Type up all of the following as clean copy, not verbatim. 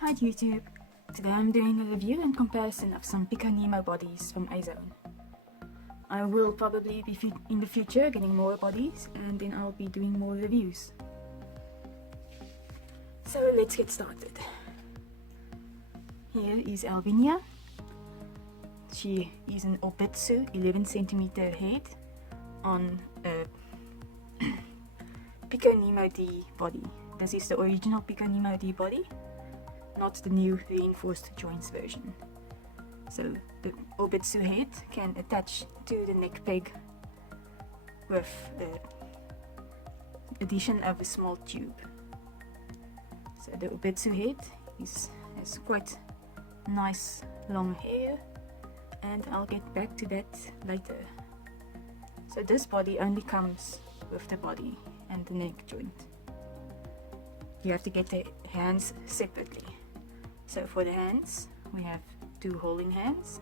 Hi YouTube! Today I'm doing a review and comparison of some Picconeemo bodies from Azone. I will probably be in the future getting more bodies and then I'll be doing more reviews. So let's get started. Here is Albinia. She is an Obitsu 11 cm head on a Picconeemo D body. This is the original Picconeemo D body, not the new reinforced joints version. So the Obitsu head can attach to the neck peg with the addition of a small tube. So the Obitsu head has quite nice long hair, and I'll get back to that later. So this body only comes with the body and the neck joint. You have to get the hands separately. So for the hands, we have two holding hands,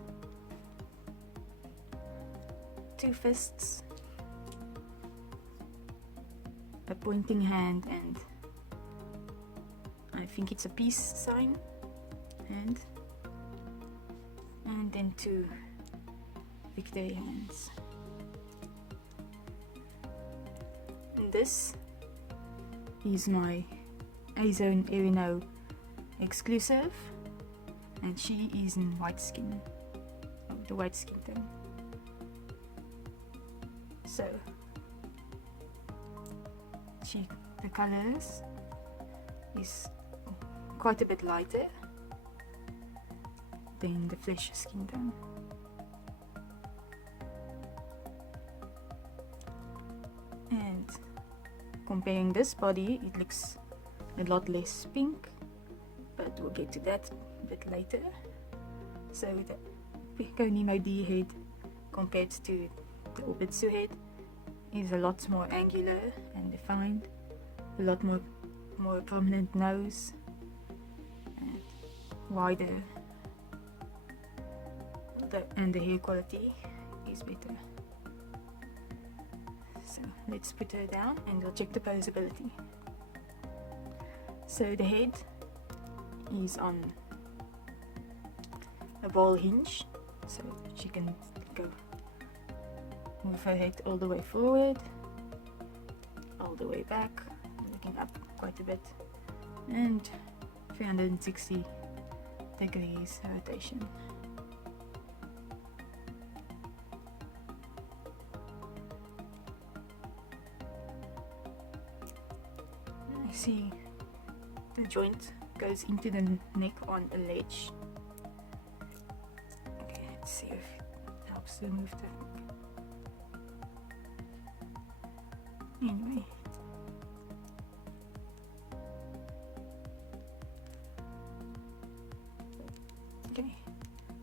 two fists, a pointing hand, and I think it's a peace sign, and then two victory hands. And this is my Azone Erino exclusive, and she is in white skin, the white skin tone. So the colors is quite a bit lighter than the flesh skin tone. And comparing this body, it looks a lot less pink, but we'll get to that a bit later. So the Picconeemo D head compared to the Obitsu head is a lot more angular and defined, a lot more prominent nose and wider, and the hair quality is better. So let's put her down and we'll check the posability. So the head is on a ball hinge, so she can move her head all the way forward, all the way back, looking up quite a bit, and 360 degrees rotation. I see the joint goes into the neck on a ledge. Okay, let's see if it helps to move the neck. Anyway. Okay.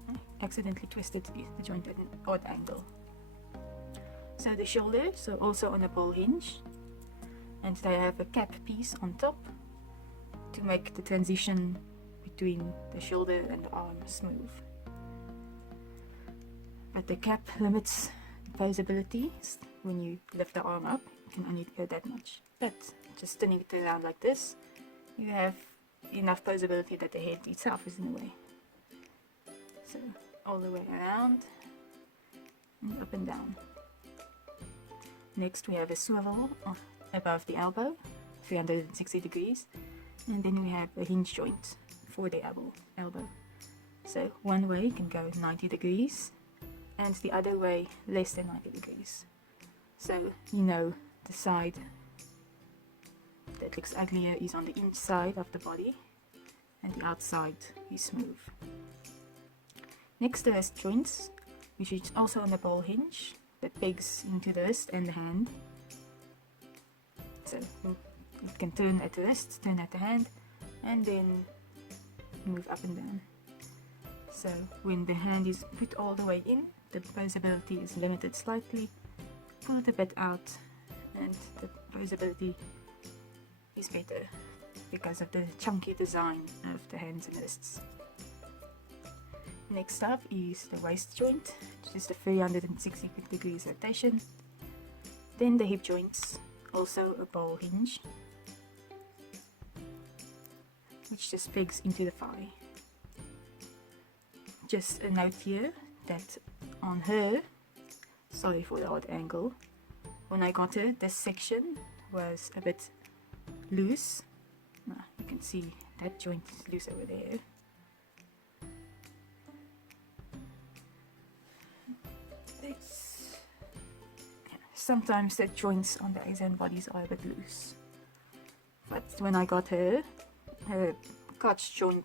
I accidentally twisted the joint at an odd angle. So the shoulders are also on a ball hinge, and they have a cap piece on top to make the transition between the shoulder and the arm smooth. But the cap limits the posability. When you lift the arm up, you can only go that much. But just turning it around like this, you have enough posability that the head itself is in the way. So all the way around and up and down. Next we have a swivel above the elbow, 360 degrees. And then we have a hinge joint for the elbow. So one way can go 90 degrees and the other way less than 90 degrees. So you know the side that looks uglier is on the inside of the body and the outside is smooth. Next, the wrist joints, which is also on the ball hinge that pegs into the wrist and the hand. So it can turn at the wrist, turn at the hand, and then move up and down. So when the hand is put all the way in, the posability is limited slightly. Pull it a bit out and the posability is better because of the chunky design of the hands and wrists. Next up is the waist joint, which is the 360 degrees rotation. Then the hip joints, also a ball hinge. which just pegs into the thigh. Just a note here that on her, sorry for the odd angle, when I got her, this section was a bit loose. Now you can see that joint is loose over there. Sometimes the joints on the Azone bodies are a bit loose, but when I got her crotch joint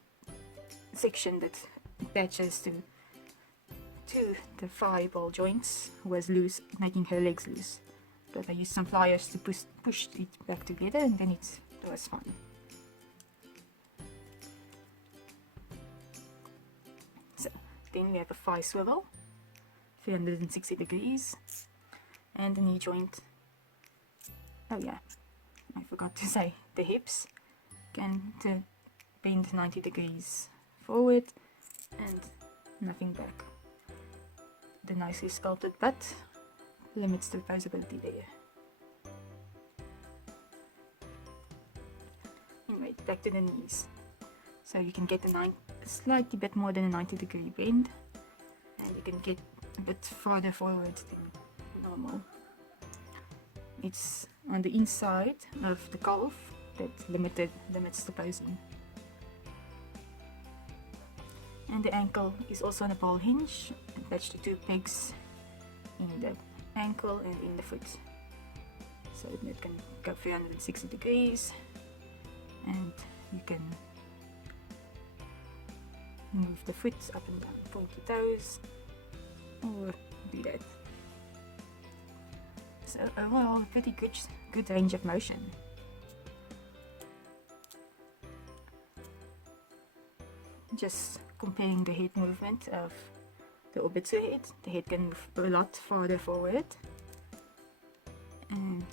section that attaches to the thigh ball joints was loose, making her legs loose. But I used some pliers to push it back together, and then it was fine. So then we have a thigh swivel, 360 degrees, and the knee joint. Oh yeah, I forgot to say, the hips can bend 90 degrees forward and nothing back. The nicely sculpted butt limits the posability there. Anyway, back to the knees. So you can get a slightly bit more than a 90-degree bend, and you can get a bit farther forward than normal. It's on the inside of the calf that limits the posing. And the ankle is also on a ball hinge attached to two pegs in the ankle and in the foot. So it can go 360 degrees, and you can move the foot up and down, pointy toes, or do that. So overall, pretty good range of motion. Just comparing the head movement of the orbiter head, the head can move a lot farther forward and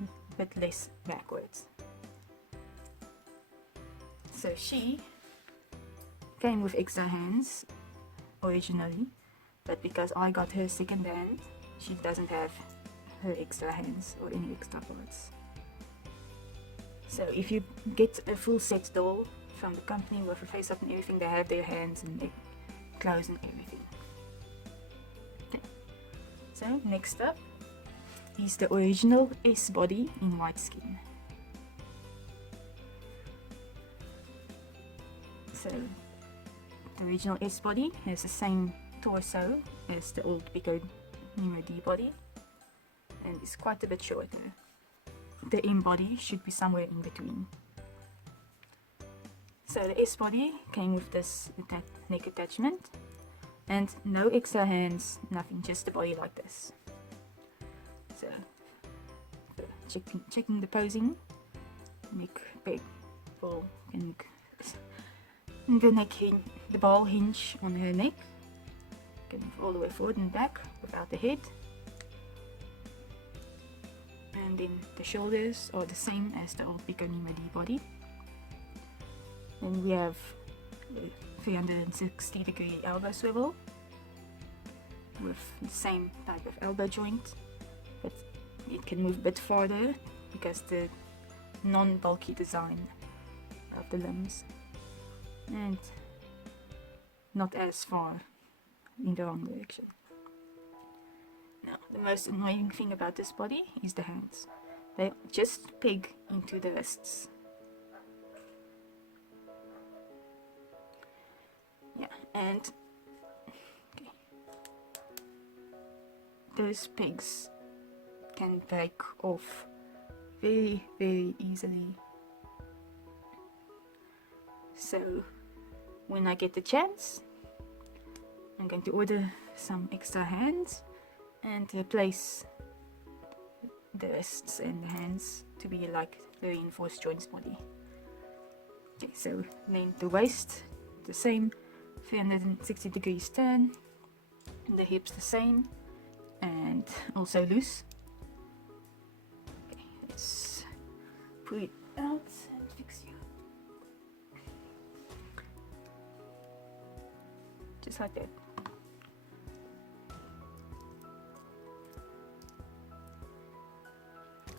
a bit less backwards. So she came with extra hands originally, but because I got her second hand, she doesn't have her extra hands or any extra parts. So if you get a full set doll from the company with a face up and everything, they have their hands and their clothes and everything. Okay. So next up is the original S body in white skin. So the original S body has the same torso as the old Picconeemo D body, and is quite a bit shorter. The M body should be somewhere in between. So the S body came with this neck attachment and no extra hands, nothing, just the body like this. So checking the posing, neck big, ball, and the ball hinge on her neck. Can move all the way forward and back without the head. And then the shoulders are the same as the old Picconeemo D body. Then we have a 360 degree elbow swivel with the same type of elbow joint, but it can move a bit farther because the non-bulky design of the limbs, and not as far in the wrong direction. Now, the most annoying thing about this body is the hands. They just peg into the wrists. Yeah, and okay, those pegs can break off very, very easily. So when I get the chance, I'm going to order some extra hands and replace the wrists and the hands to be like the reinforced joints body. Okay, so then the waist, the same 360 degrees turn, the hips the same and also loose. Okay, let's put it out and fix you. Just like that.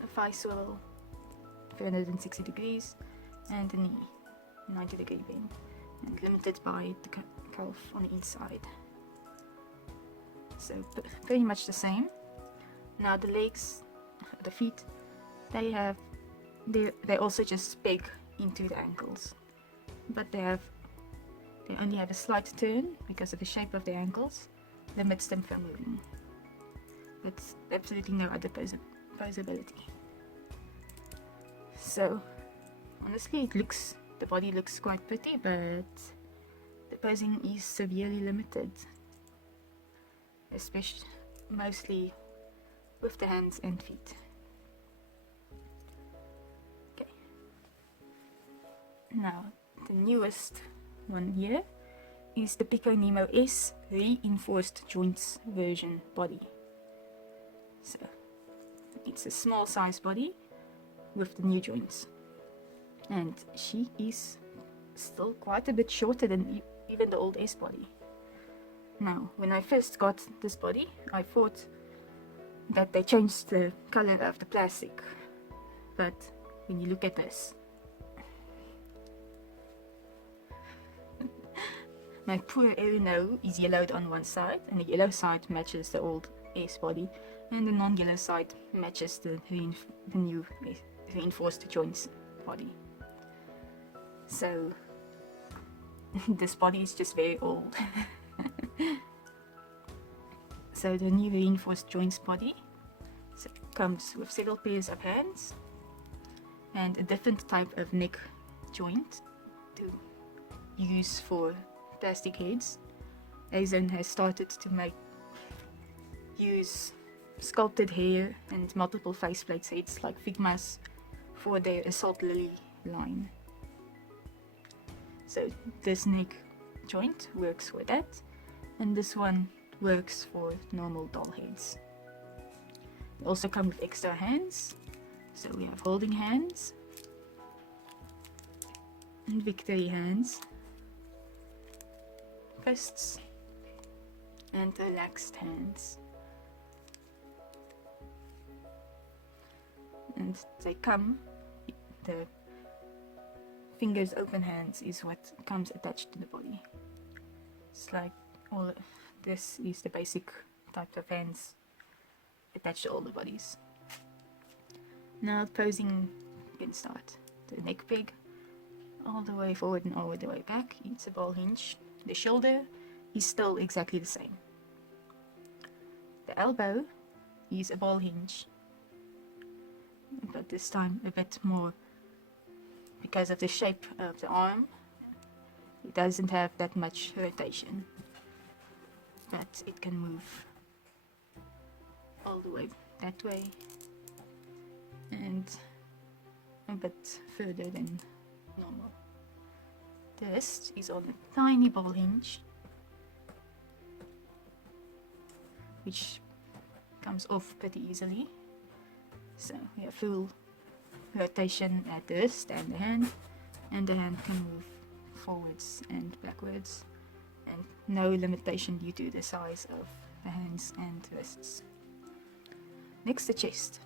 A thigh swivel, 360 degrees, and the knee. 90-degree bend, and limited by the calf on the inside. So pretty much the same. Now the legs, the feet, they also just peg into the ankles, but they only have a slight turn because of the shape of the ankles limits them from moving. But absolutely no other posability. So honestly, the body looks quite pretty, but the posing is severely limited, especially mostly with the hands and feet. Okay. Now the newest one here is the Picconeemo S reinforced joints version body. So it's a small size body with the new joints, and she is still quite a bit shorter than even the old S body. Now, when I first got this body, I thought that they changed the color of the plastic, but when you look at this, my poor Erino is yellowed on one side, and the yellow side matches the old S body, and the non-yellow side matches the new reinforced joints body. So this body is just very old. So the new reinforced joints body comes with several pairs of hands and a different type of neck joint to use for plastic heads. Azone has started to use sculpted hair and multiple faceplate heads like Figmas for their Assault Lily line. So this neck joint works for that, and this one works for normal doll heads. They also come with extra hands, so we have holding hands and victory hands, fists, and relaxed hands. And they come, the fingers open hands is what comes attached to the body. It's like this is the basic type of hands attached to all the bodies. Now posing can start. The neck peg, all the way forward and all the way back. It's a ball hinge. The shoulder is still exactly the same. The elbow is a ball hinge, but this time a bit more because of the shape of the arm. It doesn't have that much rotation, but it can move all the way that way and a bit further than normal. The wrist is on a tiny ball hinge, which comes off pretty easily. So we have full rotation at the wrist and the hand can move forwards and backwards, and no limitation due to the size of the hands and wrists. Next, the chest.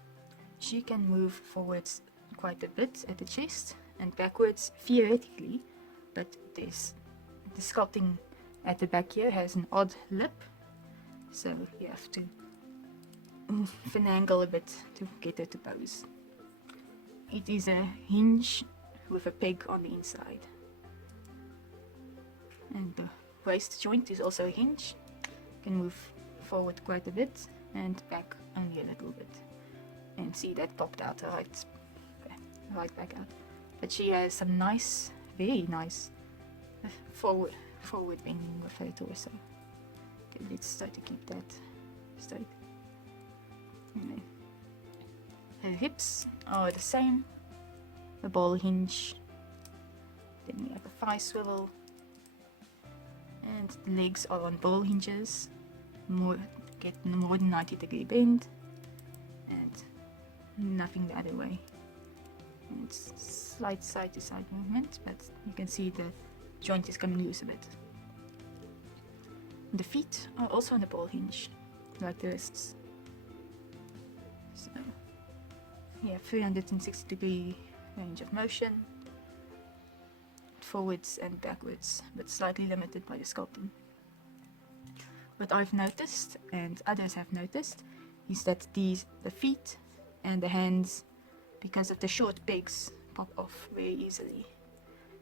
She can move forwards quite a bit at the chest and backwards theoretically, but the sculpting at the back here has an odd lip, so you have to finagle a bit to get her to pose. It is a hinge with a peg on the inside, and the waist joint is also a hinge. Can move forward quite a bit and back only a little bit, and see that popped out right back out. But she has some nice, very nice forward bending of her torso. Okay, let's try to keep that straight. And her hips are the same, a ball hinge. Then we have a thigh swivel, and the legs are on ball hinges. Get more than 90-degree bend, and nothing the other way. And it's slight side to side movement, but you can see the joint is coming loose a bit. The feet are also on the ball hinge, like the wrists. So we have 360-degree range of motion. forwards and backwards, but slightly limited by the sculpting. What I've noticed, and others have noticed, is that the feet and the hands, because of the short pegs, pop off very easily.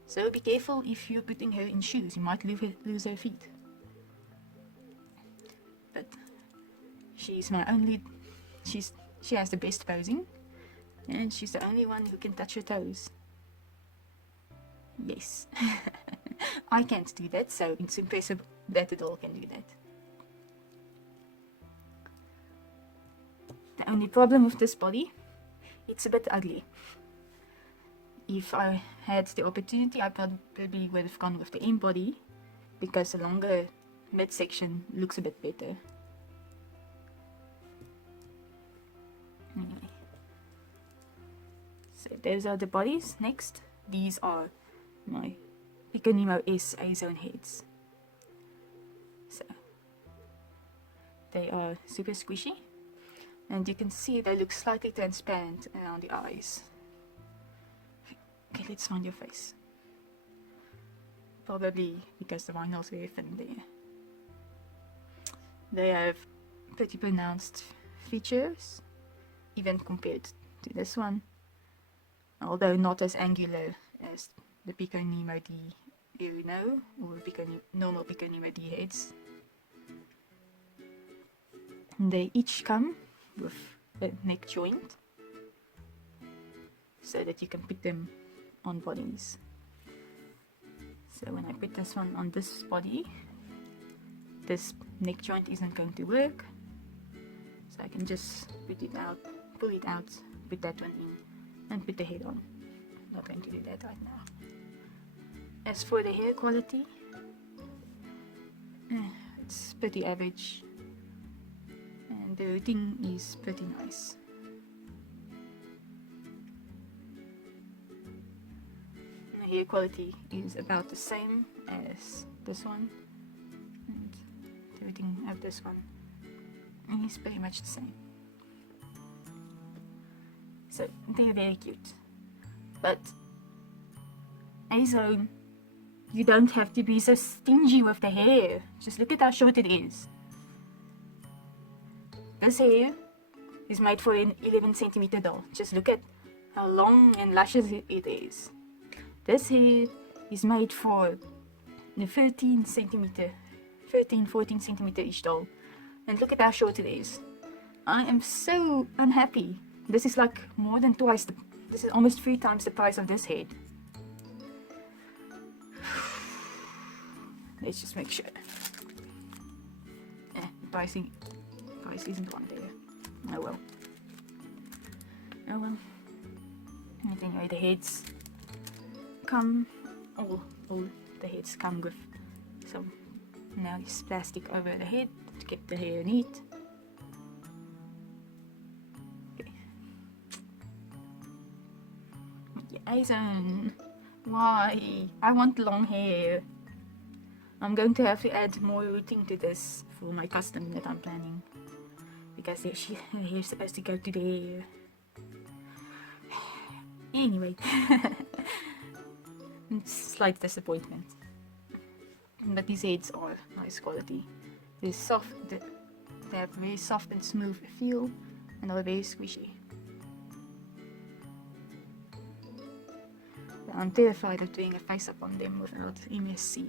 So be careful if you're putting her in shoes, you might lose her feet. But she's my only, she has the best posing, and she's the only one who can touch her toes. Yes. I can't do that, so it's impressive that the doll can do that. The only problem with this body, it's a bit ugly. If I had the opportunity, I probably would have gone with the M body, because the longer midsection looks a bit better. Anyway, so those are the bodies. Next, these are my Picconeemo S Azone heads. So they are super squishy, and you can see they look slightly transparent around the eyes. Okay, let's find your face. Probably because the vinyl's very thin there. They have pretty pronounced features, even compared to this one, although not as angular as the Picconeemo D you know, or normal Picconeemo D heads. And they each come with a neck joint, so that you can put them on bodies. So when I put this one on this body, this neck joint isn't going to work, so I can just pull it out, put that one in, and put the head on. I'm not going to do that right now. As for the hair quality, it's pretty average, and the routing is pretty nice. The hair quality is about the same as this one, and the routing of this one is pretty much the same. So they're very cute. But Azone, you don't have to be so stingy with the hair. Just look at how short it is. This hair is made for an 11 centimeter doll. Just look at how long and luscious it is. This hair is made for the 14 centimeter-ish doll. And look at how short it is. I am so unhappy. This is like more than twice this is almost 3 times the price of this head. Let's just make sure. The price isn't on there. Oh well. Anyway, the heads come, all the heads come with some nice plastic over the head to keep the hair neat. Okay. Azone, why? I want long hair. I'm going to have to add more routing to this for my custom that I'm planning, because her hair is supposed to go to there. Anyway, slight disappointment. But these heads are nice quality. They're soft. They have very soft and smooth feel, and are very squishy. But I'm terrified of doing a face-up on them without MSC.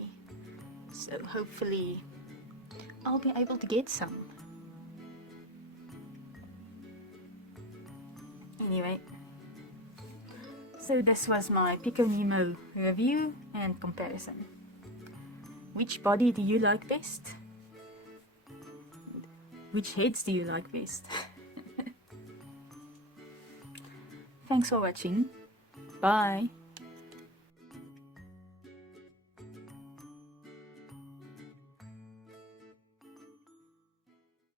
So hopefully I'll be able to get some. Anyway, so this was my Picconeemo review and comparison. Which body do you like best? Which heads do you like best? Thanks for watching. Bye.